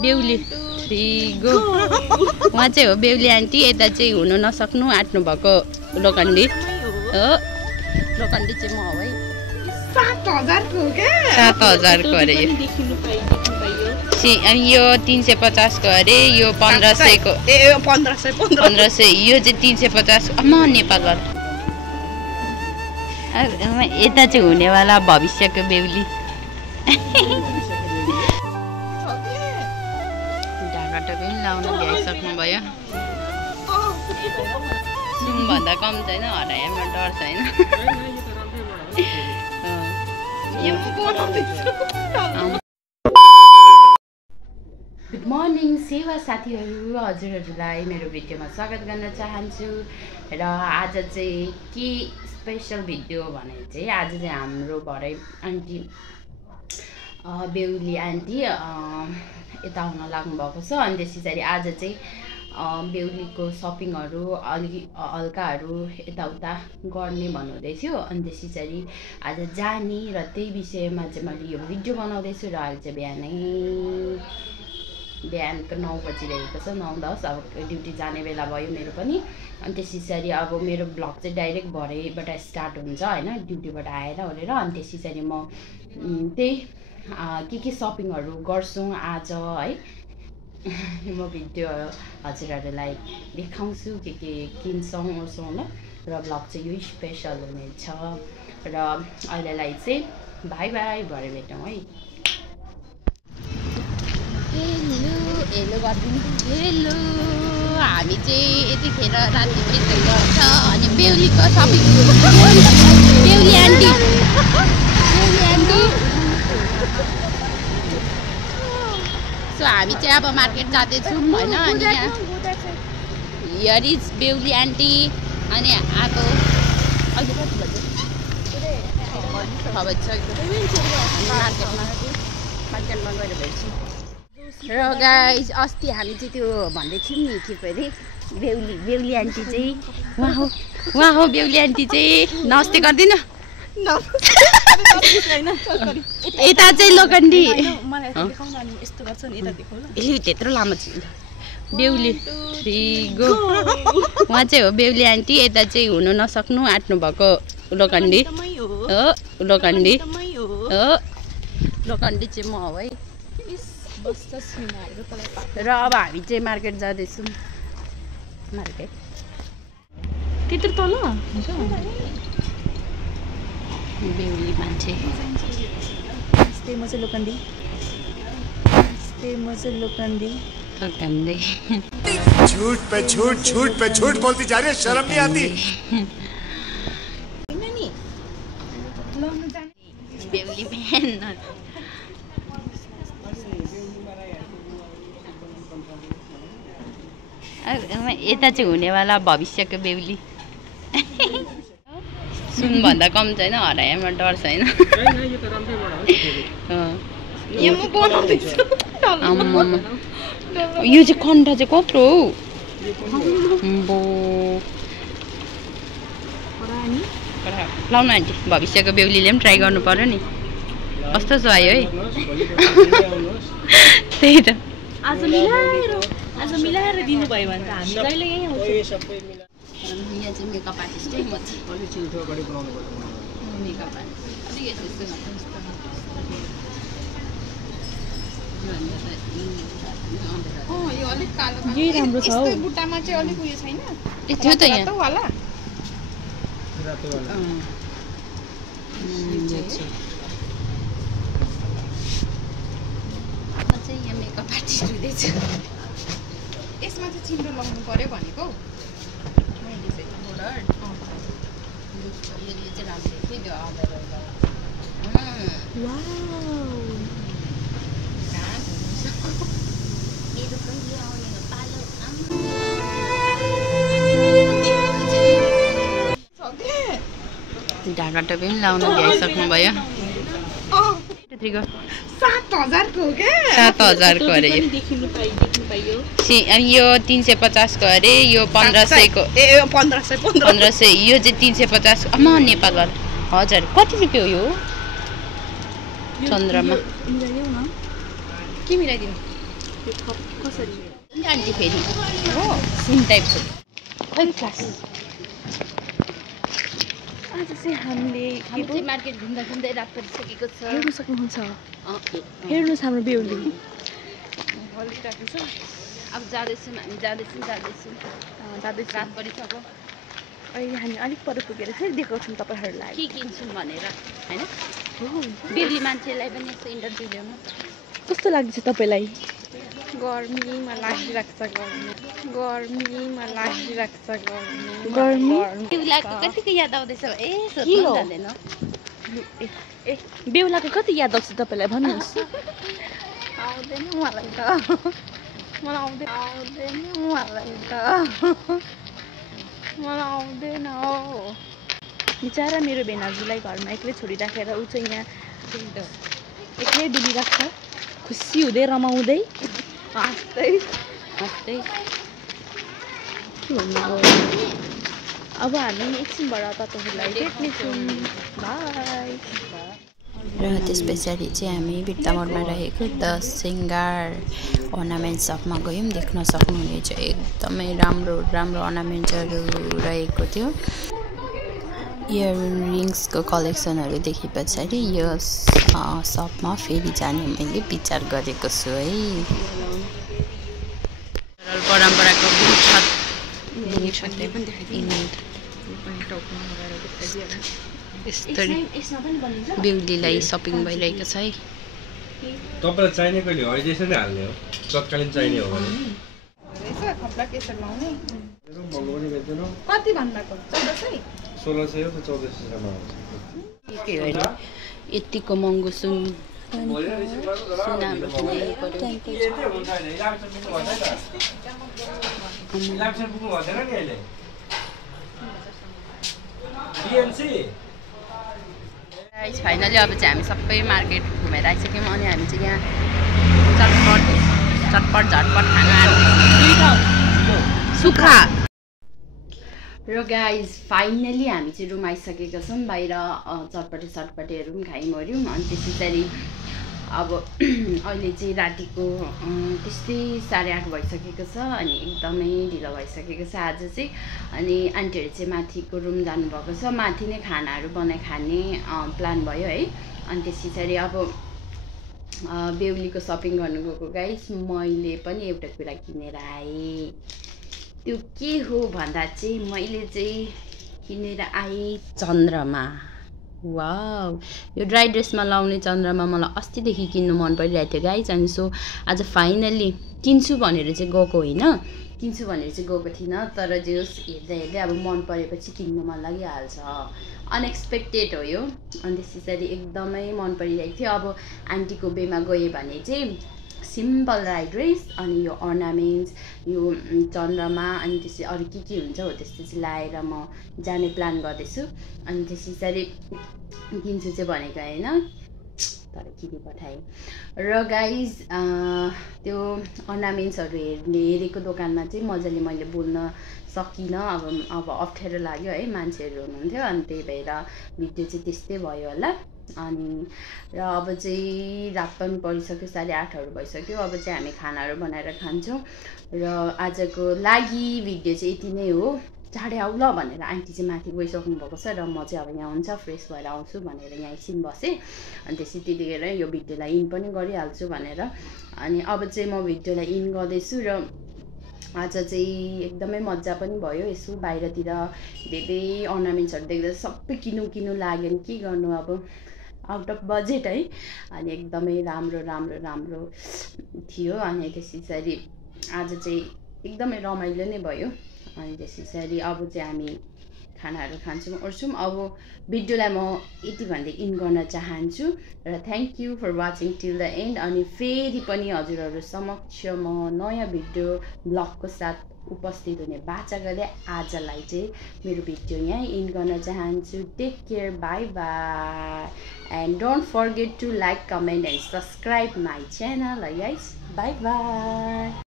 बेहुली 3 गो उहाँ चाहिँ हो बेहुली आन्टी यता चाहिँ हुनु नसक्नु आट्नु भएको लोखण्डी हो लोखण्डी चाहिँ म हो है 7000 को के 7000 को अरे यो 350 को अरे यो 1500 को ए 1500 यो चाहिँ 350 अम्म नेपाल यता चाहिँ हुनेवाला भविष्यको बेहुली ढाका पनि लाउन भ्याइसक्नु भयो सुमभन्दा कम छैन हराएमा डर छैन गुड मर्निङ सेवा साथीहरू हजुरहरूलाई मेरो भिडियोमा स्वागत गर्न चाहन्छु र आज चाहिँ के स्पेशल भिडियो भने चाहिँ आज चाहिँ हाम्रो घरै आन्टी बेहुली आन्टी यता आउन लाग्नु भएको छ अनि त्यस पछाडि आज चाहिँ बेहुलीको सपिङहरू हल्काहरू यताउता गर्ने भन्नुहुँदै थियो अनि त्यस पछाडि आज जाने र त्यही विषयमा चाहिँ मैले यो भिडियो बनाउँदैछु र अहिले चाहिँ बिहानको 9 बजिरहेको छ 9:10 अब ड्युटी जाने बेला भयो मेरो पनि अनि त्यस पछाडि अब मेरो ब्लग चाहिँ डाइरेक्ट भरेबाट स्टार्ट हुन्छ हैन ड्युटीबाट आएर ओरेर अनि त्यस पछाडि म त्यही के सपिङहरू गर्छौँ आज है म भिडियो हजुरहरूलाई देखाउँछु के किन्छौँ ओर्छौँ ल र ब्लग चाहिँ यो स्पेसल हुनेछ र अहिलेलाई चाहिँ बाई बाई भरे भेटौँ है हेलो गरिदिनु हेलो हामी चाहिँ यतिखेर राति बितेको छ अनि बेहुलीको सपिङ बेहुली आन्टी सो हामी चाहिँ अब मार्केट जाँदैछौँ होइन अनि यहाँ हियर इज बेहुली आन्टी अनि आएको अहिले कति बज्यो 6 बजिसक्यो मार्केटमा गएर भेट्छु र गाइस अस्ति हामी चाहिँ त्यो भन्दै थियौँ नि के पो अरे बेहुली आन्टी चाहिँ उहाँ हो बेहुली आन्टी चाहिँ नमस्ते गरिदिनु यता चाहिँ लोखण्डी त्यत्रो लामो छ बेहुली 3 गो उहाँ चाहिँ हो बेहुली आन्टी यता चाहिँ हुनु नसक्नु आट्नु भएको लोखण्डी हो लोखण्डी चाहिँ म हो है र अब हामी चाहिँ मार्केट जाँदैछौँ मार्केट त्यत्रो तल बेहुली मान्छे म चाहिँ लोखण्डी झूठ पे झूठ बोलती जा रही है शर्म नहीं आती बेहुली बहन यता चाहिँ हुनेवाला भविष्यको बेहुली सुनभन्दा कम छैन हराएमा डर छैन यो चाहिँ कण्ठ चाहिँ कत्रो हौ लाउनु आन्टी भविष्यको बेहुलीले पनि ट्राई गर्नु पर्यो नि कस्तो छ आयो है त्यही त आज मिलाएर दिनु भयो भने त हामी जहिले यही आउँछौँ यहाँ चाहिँ मेकअप आर्टिस्टै म मेकअप यही राम्रो छ हौ बुट्टामा चाहिँ अलिक उयो छैन ए थियो त यहाँ वाला म चाहिँ यहाँ मेकअप आर्टिस्ट हुँदैछु यसमा चाहिँ चिम्रो लाउनु पर्यो भनेको मैले चाहिँ बोर्डर यो चाहिँ राम्रो थियो त्यो ढाका टोपी पनि लाउन भ्याइसक्नु भयो 7000 को के 7000 को अरे यो 350 को अरे यो 1500 को ए 1500 यो चाहिँ 350 अम्म नेपाल हजार कति रुपैयाँ हो यो चन्द्रमा के मिलाइदिनु त्यो कप कसरी आन्टी फेरि हो सिम टाइपको खै क्लास आज चाहिँ हामीले हामी चाहिँ मार्केट घुम्दा घुम्दै रात परिसकेको छ हेर्न सक्नुहुन्छ हेर्नुहोस् हाम्रो बेहुली हलिरहेको छ अब जाँदैछौँ हामी जाँदैछौँ जाँदैछ रात परिसक्यो अहिले हामी अलिक पर पुगेर फेरि देखाउँछौँ तपाईँहरूलाई के किन्छौँ भनेर होइन बेहुली मान्छेलाई पनि यस्तो इन्टरभ्यू ल्याउनु कस्तो लाग्दैछ तपाईँलाई गर्मीमा लागिरहेको छ गर्मीमा लागिरहेको छ गर्मी बेहुलाको कतिको याद आउँदैछ ए के सोध्नु हो? जान्दैन ए बेहुलाको कति याद आउँछ तपाईँलाई भन्नुहोस् आउँदैन मलाई त मलाई आउँदैन हो बिचरा मेरो भेनाजुलाई घरमा एक्लै छोडिराखेर ऊ चाहिँ यहाँ एक्लै डुबिरहेको छ खुसी हुँदै रमाउँदै हाँस्दै के भन्नु अब हामी एकछिनबाट तपाईँहरूलाई भेट्नेछौँ बाई र त्यस पछाडि चाहिँ हामी बिर्तामोडमा रहेको द सिङ्गार अर्नामेन्ट सपमा गयौँ देख्न सक्नुहुनेछ एकदमै राम्रो राम्रो अर्नामेन्ट्सहरू रहेको थियो इयररिङ्सको कलेक्सनहरू देखे पछाडि यो सपमा फेरि जाने मैले विचार गरेको छु है परम्पराको बेहुलीलाई सपिङ भइरहेको छ है तपाईँलाई चाहिने कहिले हो अहिले यसरी नै हाल्ने हो तत्कालीन चाहिने हो भने रहेछ खप्ला केसर लाउने महँगो पनि बेच्दैनौँ कति भन्नुभएको 1400 1600 हो त 1400सम्म आउँछ के होइन यतिको महँगो सुन हाम्रो फाइनली अब चाहिँ हामी सबै मार्केट घुमेर आइसक्यौँ अनि हामी चाहिँ यहाँ चटपट झटपट खाना सुक्खा र गाइज फाइनली हामी चाहिँ रुम आइसकेका छौँ बाहिर चटपटेहरू पनि खाइमऱ्यौँ अनि त्यस पछाडि अब अहिले चाहिँ रातिको त्यस्तै 8:30 भइसकेको छ अनि एकदमै ढिलो भइसकेको छ आज चाहिँ अनि आन्टीहरू चाहिँ माथिको रुम जानुभएको छ माथि नै खानाहरू बनाइ खाने प्लान भयो है अनि त्यस पछाडि अब बेहुलीको सपिङ गर्नु गएको गाइस मैले पनि एउटा कुरा किनेर आएँ त्यो के हो भन्दा चाहिँ मैले चाहिँ किनेर आएँ चन्द्रमा वाउ यो ड्राई ड्रेसमा लाउने चन्द्रमा मलाई अस्तिदेखि किन्नु मन परिरहेको थियो गाइस अनि सो आज फाइनल्ली किन्छु भनेर चाहिँ गएको होइन किन्छु भनेर चाहिँ गएको थिइनँ तर जस हेर्दै अब मन परेपछि किन्नु मन लागिहाल्छ अनएक्सपेक्टेड हो यो अनि त्यस पछाडि एकदमै मन परिरहेको थियो अब आन्टीको बेमा गएँ भने चाहिँ सिम्पल राई ड्रेस अनि यो अर्नामेन्ट्स यो चन्द्रमा अनि त्यसै अरू के हुन्छ हो त्यस्तो चाहिँ लाएर म जाने प्लान गर्दैछु अनि त्यस पछाडि किन्छु चाहिँ भनेको होइन तर किनि पठाएँ र गाइज त्यो अर्नामेन्ट्सहरू हेरेको दोकानमा चाहिँ मजाले मैले बोल्न सकिनँ अब अप्ठ्यारो लाग्यो है मान्छेहरू हुनुहुन्थ्यो अनि त्यही भएर भिडियो चाहिँ त्यस्तै भयो होला अनि र अब चाहिँ रात पनि परिसक्यो 8:30 भइसक्यो अब चाहिँ हामी खानाहरू बनाएर खान्छौँ र आजको लागि भिडियो चाहिँ यति नै हो चाँडै आऊ ल भनेर आन्टी चाहिँ माथि गइसक्नु भएको छ र म चाहिँ अब यहाँ हुन्छ फ्रेस भएर आउँछु भनेर यहाँ एकछिन बसेँ अनि त्यतिखेर यो भिडियोलाई इन पनि गरिहाल्छु भनेर अनि अब चाहिँ म भिडियोलाई इन गर्दैछु र आज चाहिँ एकदमै मजा पनि भयो यसो बाहिरतिर धेरै अर्नामेन्ट्सहरू देख्दा सबै किन्नु लाग्यो नि के गर्नु अब आउट अफ बजेट है अनि एकदमै राम्रो थियो अनि त्यस पछाडि आज चाहिँ एकदमै रमाइलो नै भयो अनि त्यस पछाडि अब चाहिँ हामी खानाहरू खान्छौँ ओर्छौँ अब भिडियोलाई म यति भन्दै इन गर्न चाहन्छु र thank you for watching till the end अनि फेरि पनि हजुरहरू समक्ष म नयाँ भिडियो ब्लगको साथ उपस्थित हुने बाचा गर्दै आजलाई चाहिँ मेरो भिडियो यहाँ इन गर्न चाहन्छु take care bye and don't forget to like comment and subscribe my channel hey guys by